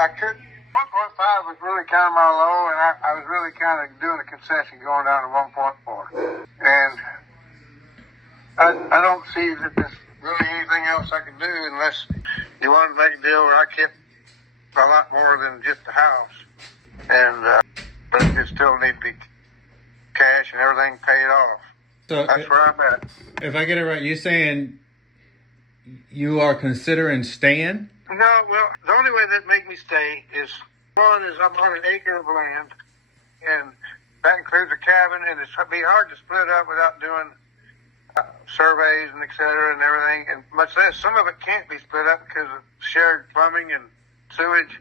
I could. 1.5 was really kind of my low, and I was really kind of doing a concession going down to 1.4. And I don't see that there's really anything else I can do unless you want to make a deal where I kept a lot more than just the house. And but it still need to be cash and everything paid off. So that's where I'm at. If I get it right, you're saying you are considering staying? No, well, the only way that make me stay is, one is I'm on an acre of land, and that includes a cabin, and it'd be hard to split up without doing surveys and et cetera and everything, and much less, some of it can't be split up because of shared plumbing and sewage.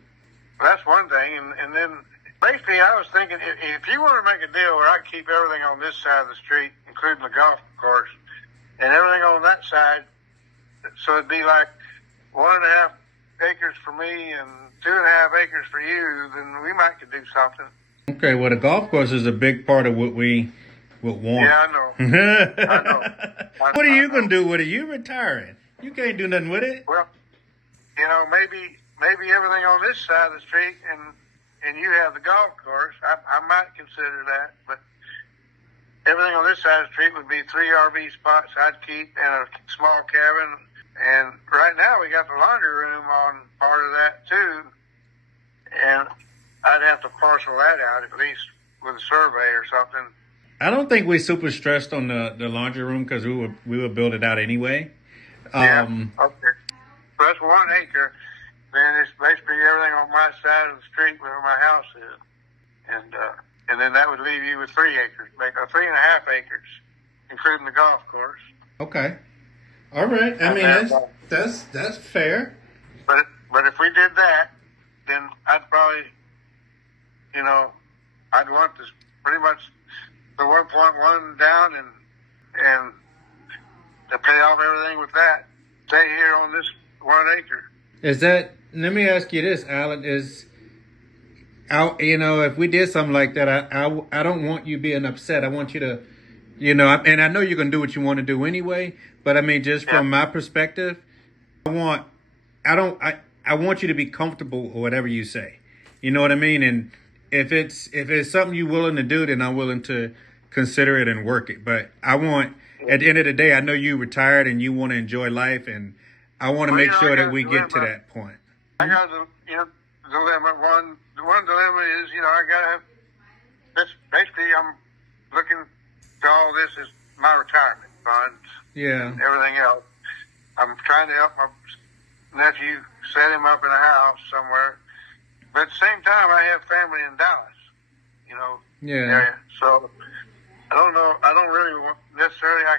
That's one thing, and then basically I was thinking, if you want to make a deal where I keep everything on this side of the street, including the golf course, and everything on that side, so it'd be like 1.5 acres for me and 2.5 acres for you, then we might could do something. Okay, well, the golf course is a big part of what we would want. Yeah, I know. I know. What are you going to do with it? You retiring. You can't do nothing with it. Well, you know, maybe everything on this side of the street and you have the golf course. I might consider that, but everything on this side of the street would be 3 RV spots I'd keep and a small cabin. And right now we got the laundry room on part of that too. And I'd have to parcel that out at least with a survey or something. I don't think we're super stressed on the laundry room because we would build it out anyway. Yeah, okay. So that's 1 acre. Then it's basically everything on my side of the street where my house is. And then that would leave you with 3 acres, make 3.5 acres, including the golf course. Okay. All right. I mean, that's fair. But if we did that, then I'd probably, you know, I'd want this pretty much the 1.1 down and to pay off everything with that. Stay here on this 1 acre. Is that? Let me ask you this, Alan. You know, if we did something like that, I don't want you being upset. I want you to, you know, and I know you're gonna do what you want to do anyway. But I mean, just from my perspective, I want you to be comfortable or whatever you say. You know what I mean? And if it's something you're willing to do, then I'm willing to consider it and work it. But I want, at the end of the day, I know you retired and you want to enjoy life, and I want to make sure that we get to that point. I got the dilemma. One dilemma is, you know, I gotta have. That's basically I'm looking to all this as my retirement funds. Yeah. And everything else. I'm trying to help my nephew set him up in a house somewhere. But at the same time, I have family in Dallas, you know. Yeah. Area. So I don't know. I don't really want necessarily. I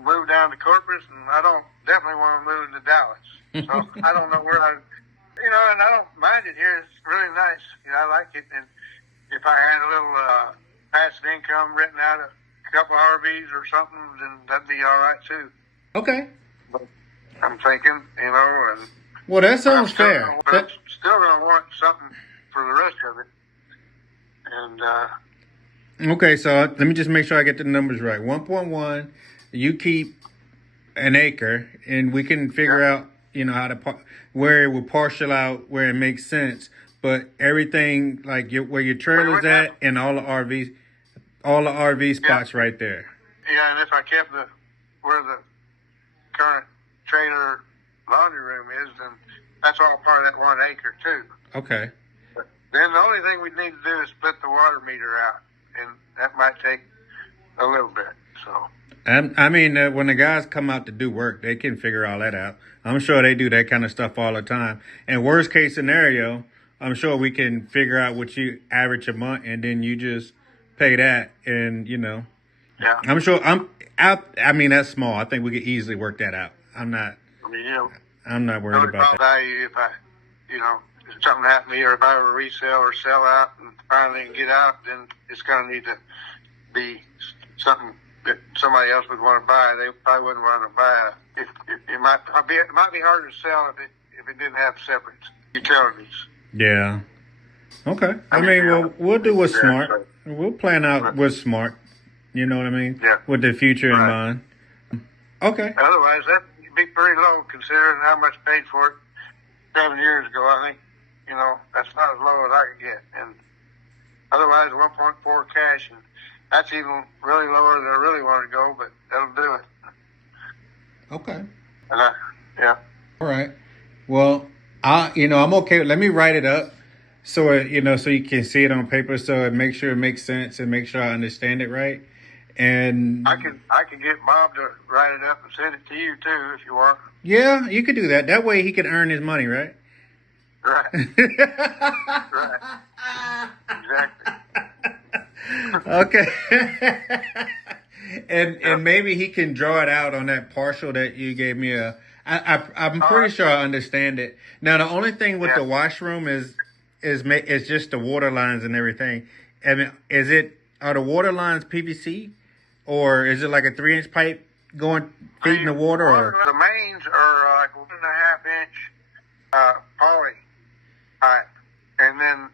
moved down to Corpus, and I don't definitely want to move to Dallas. So I don't know where you know, and I don't mind it here. It's really nice. You know, I like it. And if I had a little passive income written out of a couple of RVs or something, then that'd be all right too. Okay. But I'm thinking, you know, and well, that sounds fair. I'm still going to want something for the rest of it. And okay, so let me just make sure I get the numbers right. 1.1, you keep an acre, and we can figure out, you know, how to where it will partial out where it makes sense. But everything like where your trailer's at and all the RV spots right there. Yeah, and if I kept where the current trailer laundry room is, then that's all part of that 1 acre too. Okay. But then the only thing we need to do is split the water meter out, and that might take a little bit. So. I mean, when the guys come out to do work, they can figure all that out. I'm sure they do that kind of stuff all the time. And worst case scenario, I'm sure we can figure out what you average a month, and then you just pay that, and you know. Yeah. I'm sure. I mean, that's small. I think we could easily work that out. I'm not. I mean, you know, I'm not worried about that. Value if I, you know, if something happened to me, or if I were to resell or sell out and finally get out, then it's going to need to be something that somebody else would want to buy. They probably wouldn't want to buy it. It might be harder to sell if it didn't have separate utilities. Yeah. Okay. I mean, well, we'll do what's smart. We'll plan out what's smart. You know what I mean? Yeah. With the future in mind. Okay. Otherwise, that'd be pretty low considering how much paid for it 7 years ago, I think. that's not as low as I could get. And otherwise, 1.4 cash, and that's even really lower than I really want to go, but that'll do it. Okay. And yeah. All right. Well, I'm okay. Let me write it up so so you can see it on paper, so it make sure it makes sense and make sure I understand it right. And I can get Bob to write it up and send it to you too if you want. yeah, you could do that. That way he can earn his money, right? Right. Right. Exactly. Okay. And maybe he can draw it out on that partial that you gave me. I'm pretty sure I understand it. Now the only thing with the washroom is just the water lines and everything. I mean, are the water lines PVC, or is it like a 3-inch pipe feeding the water? Or the mains are like 1.5 inch poly pipe, and then